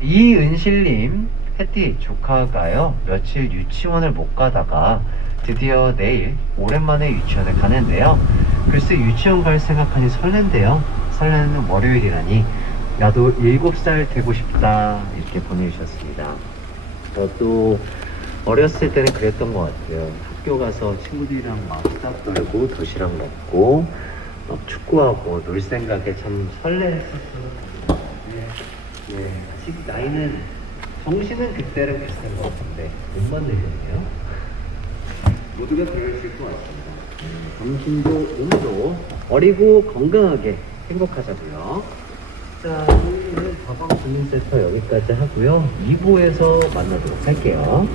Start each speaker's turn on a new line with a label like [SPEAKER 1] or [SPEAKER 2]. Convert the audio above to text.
[SPEAKER 1] 이은실님, 혜띠 조카가요 며칠 유치원을 못 가다가 드디어 내일 오랜만에 유치원에 가는데요. 글쎄 유치원 갈 생각하니 설렌데요. 설레는 월요일이라니 나도 7살 되고 싶다 이렇게 보내주셨습니다. 저도 어렸을 때는 그랬던 것 같아요. 학교 가서 친구들이랑 막 수다 떨고 도시락 먹고 막 축구하고 놀 생각에 참 설레했었어요. 네, 네, 아직 나이는 정신은 그때랑 비슷한 것 같은데 몸만 늙었네요. 모두가 그러실 것 같습니다. 음, 정신도 몸도 어리고 건강하게 행복하자고요. 자, 오늘은 가방 주문센터 여기까지 하고요. 2부에서 만나도록 할게요.